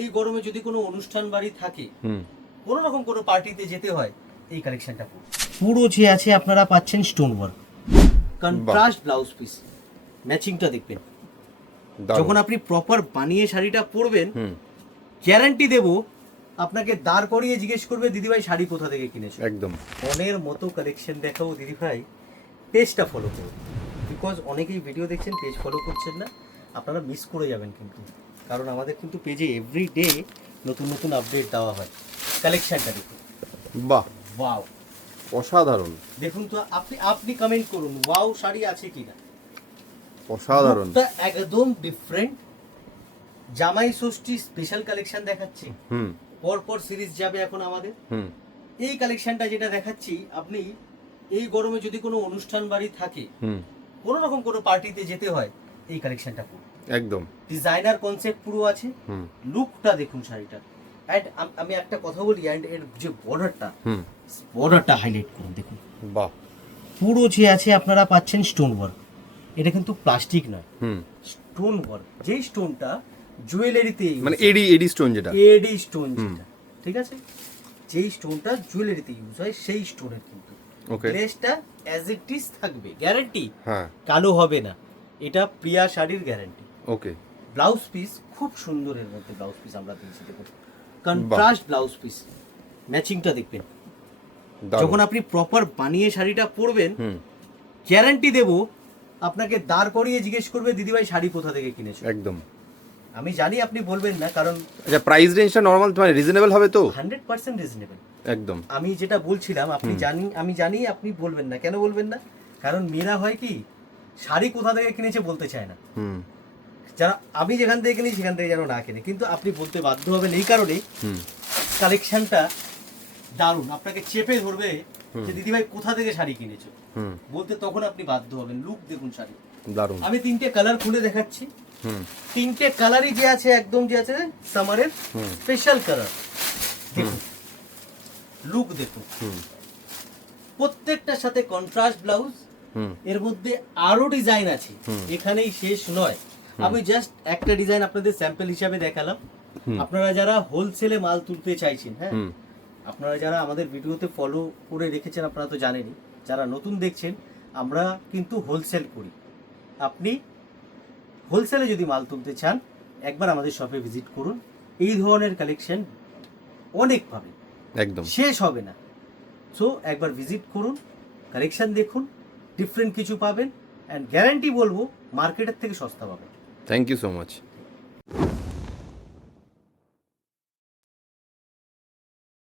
এই গরমে যদি কোনো অনুষ্ঠান বাড়ি থাকে, কোনো রকম কোনো পার্টিতে যেতে হয়, এই কালেকশনটা পুরো যে আছে আপনারা পাচ্ছেন stone work, contrast blouse piece, ম্যাচিংটা দেখবেন। যখন আপনি প্রপার বানিয়ে শাড়িটা পরবেন, গ্যারান্টি দেব, আপনাকে দাঁড় করিয়ে জিজ্ঞেস করবে দিদিভাই শাড়ি কোথা থেকে কিনেছো। একদম মনের মতো কালেকশন দেখাবো দিদিভাই, পেজটা ফলো করুন। বিকজ অনেকেই ভিডিও দেখছেন, পেজ ফলো করছেন না, আপনারা মিস করে যাবেন কিন্তু। কারণ আমাদের কিন্তু পেজে এভরি ডে নতুন নতুন আপডেট দেওয়া হয়। কালেকশনটা দেখুন, বাহ ওয়াও, অসাধারণ। দেখুন তো, আপনি কমেন্ট করুন ওয়াও শাড়ি আছে কিনা। অসাধারণ, একদম ডিফারেন্ট। জামাই ষষ্ঠী স্পেশাল কালেকশন দেখাচ্ছি, পরপর সিরিজ যাবে এখন আমাদের। এই কালেকশনটা যেটা দেখাচ্ছি, আপনি এই গরমে যদি কোনো অনুষ্ঠান বাড়ি থাকে, কোনো রকম কোনো পার্টিতে যেতে হয়, এই কালেকশনটা পুরো একদম ডিজাইনার কনসেপ্ট পুরো আছে। লুকটা দেখুন শাড়িটা। এন্ড আমি একটা কথা বলি, এন্ড এর যে বর্ডারটা হাইলাইট করুন, দেখুন বাহ, পুরো যে আছে আপনারা পাচ্ছেন স্টোন ওয়ার্ক। এটা কিন্তু প্লাস্টিক নয়, স্টোন ওয়ার্ক। যেই স্টোনটা জুয়েলারিতে, মানে এডি স্টোন, যেটা এডি স্টোন, যেটা ঠিক আছে, যেই স্টোনটা জুয়েলারিতে ইউজ হয়, সেই স্টোনের কিন্তু গ্লেজটা অ্যাজ ইট ইজ থাকবে, গ্যারান্টি। হ্যাঁ, কালো হবে না, এটা প্রিয়া শাড়ির গ্যারান্টি। ওকে। ব্লাউজ পিস খুব সুন্দর, এর মধ্যে ব্লাউজ পিস আমরা দিয়েছি, দেখুন কন্ট্রাস্ট ব্লাউজ পিস, ম্যাচিংটা দেখবেন। যখন আপনি প্রপার বানিয়ে শাড়িটা পরবেন, গ্যারান্টি দেব, আপনাকে দাঁড় করিয়ে জিজ্ঞেস করবে দিদিভাই শাড়ি কোথা থেকে কিনেছো। একদম, আমি জানি আপনি বলবেন না, কারণ আচ্ছা প্রাইস রেঞ্জটা নরমাল মানে রিজনেবল হবে তো? 100% রিজনেবল। একদম, আমি যেটা বলছিলাম, আমি জানি আপনি বলবেন না। কেন বলবেন না? কারণ মেয়েরা হয় কি, শাড়ি কোথা থেকে কিনেছে বলতে চায় না। যারা আমি যেখান থেকে কিনি সেখান থেকে যেন না কিনে, কিন্তু আপনি বলতে বাধ্য হবেন। এই কারণে কালেকশনটা দারুণ, আপনাকে চেপে ধরবে যে দিদিভাই কোথা থেকে শাড়ি কিনেছো বলতে, তখন আপনি বাধ্য হবেন। লুক দেখুন শাড়ি, দারুণ। আমি 3টে কালার খুলে দেখাচ্ছি। 3টে কালারই যে আছে, একদম যে আছে সামারের স্পেশাল কালার। দেখুন লুক দেখুন, প্রত্যেকটার সাথে কন্ট্রাস্ট ব্লাউজ। এর মধ্যে আরো ডিজাইন আছে, এখানেই শেষ নয়। আমি জাস্ট একটা ডিজাইন আপনাদের স্যাম্পল হিসাবে দেখালাম। আপনারা যারা হোলসেলে মাল তুলতে চাইছেন, হ্যাঁ, আপনারা যারা আমাদের ভিডিওতে ফলো করে রেখেছেন, আপনারা তো জানেনই। যারা নতুন দেখছেন, আমরা কিন্তু হোলসেল করি। আপনি হোলসেলে যদি মাল তুলতে চান, একবার আমাদের শপে ভিজিট করুন। এই ধরনের কালেকশন অনেক পাবেন, একদম শেষ হবে না। সো একবার ভিজিট করুন, কালেকশন দেখুন, ডিফারেন্ট কিছু পাবেন, অ্যান্ড গ্যারান্টি বলবো মার্কেটের থেকে সস্তা পাবেন। Thank you so much.